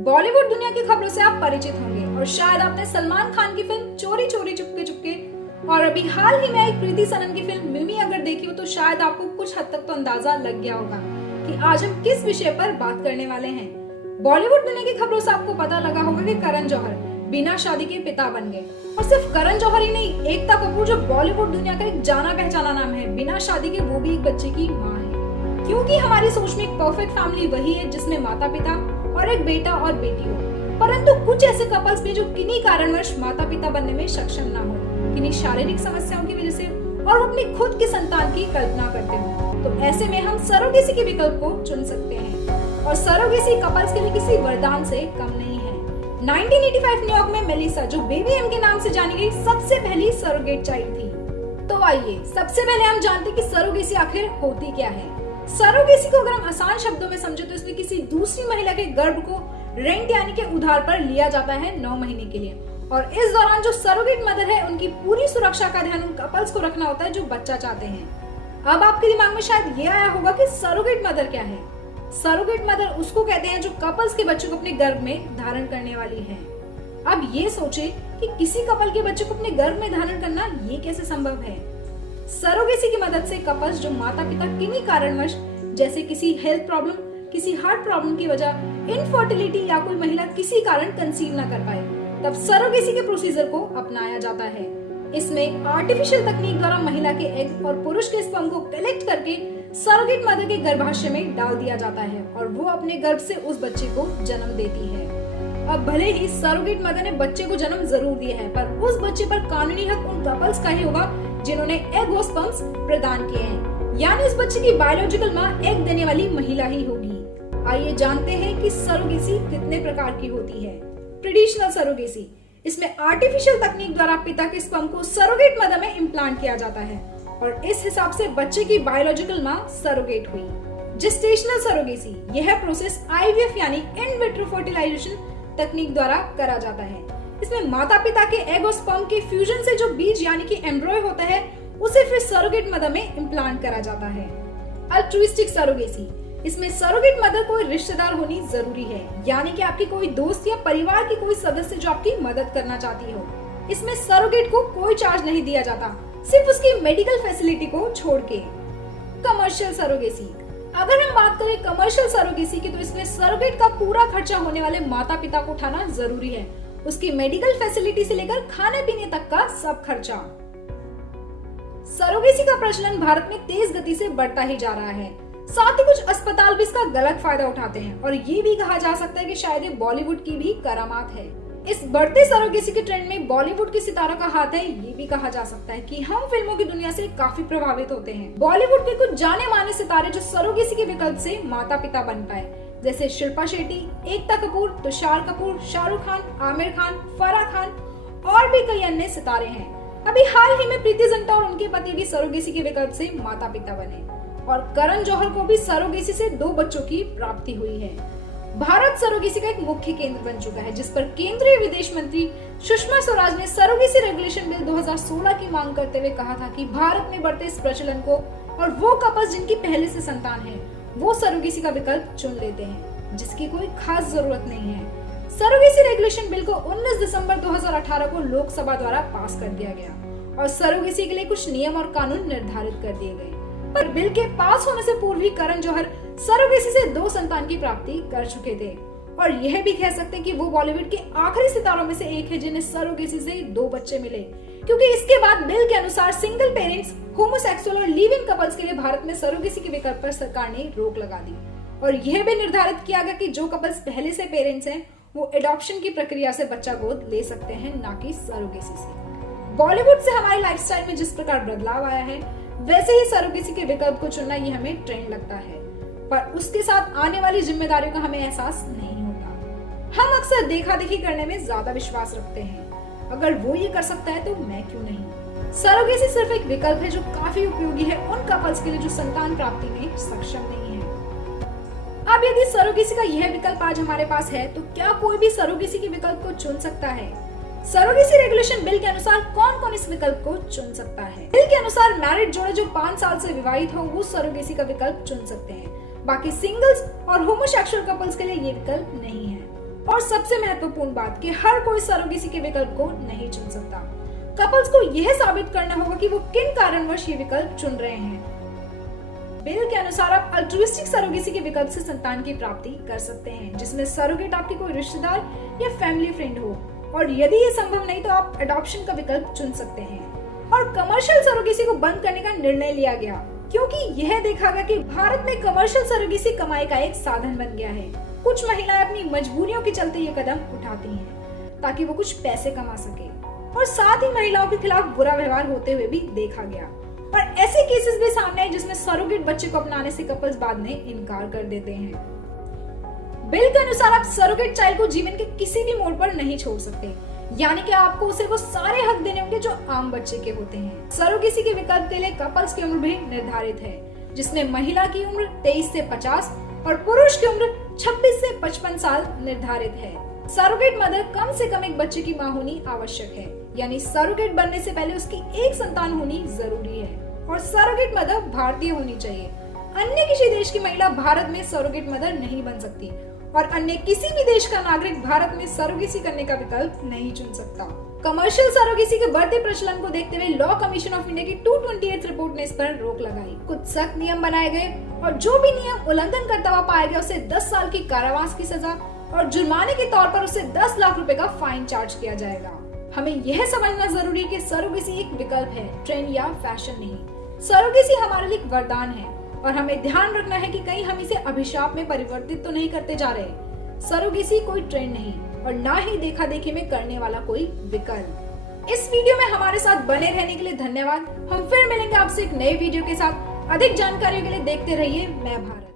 बॉलीवुड दुनिया की खबरों से आप परिचित होंगे और शायद आपने सलमान खान की फिल्म चोरी चोरी चुपके चुपके और अभी हाल ही में एक प्रीति सनन की फिल्म मिमी अगर देखी हो तो शायद आपको कुछ हद तक तो अंदाजा लग गया होगा कि आज हम किस विषय पर बात करने वाले हैं। बॉलीवुड दुनिया की खबरों से आपको पता लगा होगा कि करण जौहर बिना शादी के पिता बन गए और सिर्फ करण जौहर ही नहीं, एकता कपूर जो बॉलीवुड दुनिया का एक जाना पहचाना नाम है, बिना शादी के वो भी एक बच्चे की माँ है। क्योंकि हमारी सोच में एक परफेक्ट फैमिली वही है जिसमें माता पिता और एक बेटा और बेटी हो, परंतु कुछ ऐसे कपल्स भी जो किन्हीं कारणवश माता पिता बनने में सक्षम ना हो, किन्हीं शारीरिक समस्याओं की वजह से, और वो अपनी खुद की संतान की कल्पना करते हो। तो ऐसे में हम सरोगेसी के विकल्प को चुन सकते हैं और सरोगेसी कपल्स के लिए किसी वरदान से कम नहीं है। 1985 न्यूयॉर्क में मेलिसा, जो बेबी एम के नाम से जानी गई, सबसे पहली सरोगेट चाइल्ड थी। तो आइए सबसे पहले हम जानते हैं कि सरोगेसी आखिर होती क्या है। सरोगेसी को अगर हम आसान शब्दों में समझे तो इसमें किसी दूसरी महिला के गर्भ को रेंट यानी के उधार पर लिया जाता है 9 महीने के लिए, और इस दौरान जो सरोगेट मदर है उनकी पूरी सुरक्षा का ध्यान उन कपल्स को रखना होता है जो बच्चा चाहते हैं। अब आपके दिमाग में शायद ये आया होगा कि सरोगेट मदर क्या है। सरोगेट मदर उसको कहते हैं जो कपल्स के बच्चे को अपने गर्भ में धारण करने वाली है। अब ये सोचे कि किसी कपल के बच्चे को अपने गर्भ में धारण करना ये कैसे संभव है। सरोगेसी की मदद से कपल्स जो माता पिता किन्हीं कारणवश जैसे किसी हेल्थ प्रॉब्लम, किसी हार्ट प्रॉब्लम की वजह, इनफर्टिलिटी या कोई महिला किसी कारण कंसीव ना कर पाए, तब सरोगेसी के प्रोसीजर को अपनाया जाता है। इसमें आर्टिफिशियल तकनीक द्वारा महिला के एग और पुरुष के स्पर्म को कलेक्ट करके सरोगेट मदर के गर्भाशय में डाल दिया जाता है और वो अपने गर्भ से उस बच्चे को जन्म देती है। अब भले ही सरोगेट मदर ने बच्चे को जन्म जरूर दिया है, पर उस बच्चे पर कानूनी हक उन कपल्स का ही होगा जिन्होंने एग और स्पर्म्स प्रदान किए हैं, यानी उस बच्चे की बायोलॉजिकल माँ एग देने वाली महिला ही होगी। आइए जानते हैं कि सरोगेसी कितने प्रकार की होती है। ट्रेडिशनल सरोगेसी, इसमें आर्टिफिशियल तकनीक द्वारा पिता के स्पर्म को सरोगेट मदर में इम्प्लांट किया जाता है और इस हिसाब से बच्चे की बायोलॉजिकल माँ सरोगेट हुई। जेस्टेशनल सरोगेसी, यह प्रोसेस आईवीएफ यानी इन विट्रो फर्टिलाइजेशन तकनीक द्वारा करा जाता है। इसमें माता पिता के एग और स्पर्म के फ्यूजन से जो बीज यानी कि एम्ब्रॉय होता है उसे फिर सरोगेट मदर में इम्प्लांट करा जाता है। अल्ट्रुइस्टिक सरोगेसी, इसमें सरोगेट मदर कोई रिश्तेदार होनी जरूरी है, यानी कि आपकी कोई दोस्त या परिवार की कोई सदस्य जो आपकी मदद करना चाहती हो। इसमें सरोगेट को कोई चार्ज नहीं दिया जाता, सिर्फ उसकी मेडिकल फैसिलिटी को छोड़ के। कमर्शियल सरोगेसी, अगर हम बात करें कमर्शियल सरोगेसी की तो इसमें सरोगेट का पूरा खर्चा होने वाले माता पिता को उठाना जरूरी है, उसकी मेडिकल फैसिलिटी से लेकर खाने पीने तक का सब खर्चा। सरोगेसी का प्रचलन भारत में तेज गति से बढ़ता ही जा रहा है, साथ ही कुछ अस्पताल भी इसका गलत फायदा उठाते हैं और ये भी कहा जा सकता है कि शायद ये बॉलीवुड की भी करामात है। इस बढ़ते सरोगेसी के ट्रेंड में बॉलीवुड के सितारों का हाथ है, ये भी कहा जा सकता है कि हम फिल्मों की दुनिया से काफी प्रभावित होते हैं। बॉलीवुड के कुछ जाने माने सितारे जो सरोगेसी के विकल्प से माता पिता बन पाए, जैसे शिल्पा शेट्टी, एकता कपूर, तुषार कपूर, शाहरुख खान, आमिर खान, फराह खान और भी कई अन्य सितारे हैं। अभी हाल ही में प्रीति जिंटा और उनके पति भी सरोगेसी के विकल्प से माता पिता बने और करण जौहर को भी सरोगेसी से 2 बच्चों की प्राप्ति हुई है। भारत सरोगेसी का एक मुख्य केंद्र बन चुका है, जिस पर केंद्रीय विदेश मंत्री सुषमा स्वराज ने सरोगेसी रेगुलेशन बिल 2016 की मांग करते हुए कहा था कि भारत में बढ़ते इस प्रचलन को और वो कपल्स जिनकी पहले से संतान है वो सरोगेसी का विकल्प चुन लेते हैं, जिसकी कोई खास जरूरत नहीं है। सरोगेसी रेगुलेशन बिल को 19 दिसंबर 2018 को लोकसभा द्वारा पास कर दिया गया और सरोगेसी के लिए कुछ नियम और कानून निर्धारित कर दिए गए, पर बिल के पास होने से पूर्व ही करण जौहर सरोगेसी से 2 संतान की प्राप्ति कर चुके थे और यह भी कह सकते हैं कि वो बॉलीवुड के आखिरी सितारों में से एक है जिन्हें सरोगेसी से 2 बच्चे मिले, क्योंकि इसके बाद बिल के अनुसार सिंगल पेरेंट्स, होमोसेक्सुअल और लिव इन कपल्स के लिए भारत में सरोगेसी के विकल्प पर सरकार ने रोक लगा दी और यह भी निर्धारित किया गया कि जो कपल्स पहले से पेरेंट्स हैं वो एडॉप्शन की प्रक्रिया से बच्चा गोद ले सकते हैं, ना कि सरोगेसी से। बॉलीवुड से हमारी लाइफस्टाइल में जिस प्रकार बदलाव आया है वैसे ही सरोगेसी के विकल्प को चुनना ये हमें ट्रेंड लगता है, पर उसके साथ आने वाली जिम्मेदारियों का हमें एहसास नहीं होता। हम अक्सर देखा देखी करने में ज्यादा विश्वास रखते हैं, अगर वो ये कर सकता है तो मैं क्यों नहीं। सरोगेसी सिर्फ एक विकल्प है जो काफी उपयोगी है उन कपल्स के लिए जो संतान प्राप्ति में सक्षम नहीं है। अब यदि सरोगेसी का यह विकल्प आज हमारे पास है तो क्या कोई भी सरोगेसी के विकल्प को चुन सकता है। सरोगेसी रेगुलेशन बिल के अनुसार कौन कौन इस विकल्प को चुन सकता है। बिल के अनुसार मैरिड जोड़े जो 5 साल से विवाहित हो वो सरोगेसी का विकल्प चुन सकते हैं, बाकी सिंगल्स और होमोसेक्सुअल कपल्स के लिए ये विकल्प नहीं है। और सबसे महत्वपूर्ण बात कि हर कोई सरोगेसी के विकल्प को नहीं चुन सकता। कपल्स को यह साबित करना होगा कि वो किन कारणवश ये विकल्प चुन रहे हैं। बिल के अनुसार आप अल्ट्रुइस्टिक सरोगेसी के विकल्प से संतान की प्राप्ति कर सकते हैं, जिसमें सरोगेट आपके कोई रिश्तेदार या फैमिली फ्रेंड हो, और यदि ये संभव नहीं तो आप अडॉप्शन का विकल्प चुन सकते हैं। और कमर्शियल सरोगेसी को बंद करने का निर्णय लिया गया क्योंकि यह देखा गया कि भारत में कमर्शियल सरोगेसी कमाई का एक साधन बन गया है। कुछ महिलाएं अपनी मजबूरियों के चलते ये कदम उठाती हैं ताकि वो कुछ पैसे कमा सके, और साथ ही महिलाओं के खिलाफ बुरा व्यवहार होते हुए भी देखा गया। और ऐसे केसेस भी सामने आए जिसमें सरोगेट बच्चे को अपनाने से कपल्स बाद में इनकार कर देते हैं। बिल के अनुसार आप सरोगेट चाइल्ड को जीवन के किसी भी मोड़ पर नहीं छोड़ सकते, यानी कि आपको उसे वो सारे हक देने होंगे जो आम बच्चे के होते हैं। सरोगेसी के विकल्प के लिए कपल्स की उम्र भी निर्धारित है, जिसमें महिला की उम्र 23 से 50 और पुरुष की उम्र 26 से 55 साल निर्धारित है। सरोगेट मदर कम से कम एक बच्चे की मां होनी आवश्यक है, यानी सरोगेट बनने से पहले उसकी एक संतान होनी जरूरी है, और सरोगेट मदर भारतीय होनी चाहिए। अन्य किसी देश की महिला भारत में सरोगेट मदर नहीं बन सकती, और अन्य किसी भी देश का नागरिक भारत में सरोगेसी करने का विकल्प नहीं चुन सकता। कमर्शियल सरोगेसी के बढ़ते प्रचलन को देखते हुए लॉ कमीशन ऑफ इंडिया की 228 रिपोर्ट ने इस पर रोक लगाई। कुछ सख्त नियम बनाए गए और जो भी नियम उल्लंघन करता हुआ पाया गया उसे 10 साल की कारावास की सजा और जुर्माने के तौर पर उसे 10 लाख रुपए का फाइन चार्ज किया जाएगा। हमें यह समझना जरूरी है कि सरोगेसी एक विकल्प है, ट्रेंड या फैशन नहीं। सरोगेसी हमारे लिए एक वरदान है और हमें ध्यान रखना है कि कहीं हम इसे अभिशाप में परिवर्तित तो नहीं करते जा रहे। सरोगेसी कोई ट्रेंड नहीं और ना ही देखा देखी में करने वाला कोई विकल्प। इस वीडियो में हमारे साथ बने रहने के लिए धन्यवाद। हम फिर मिलेंगे आपसे एक नए वीडियो के साथ। अधिक जानकारी के लिए देखते रहिए मैं भारत।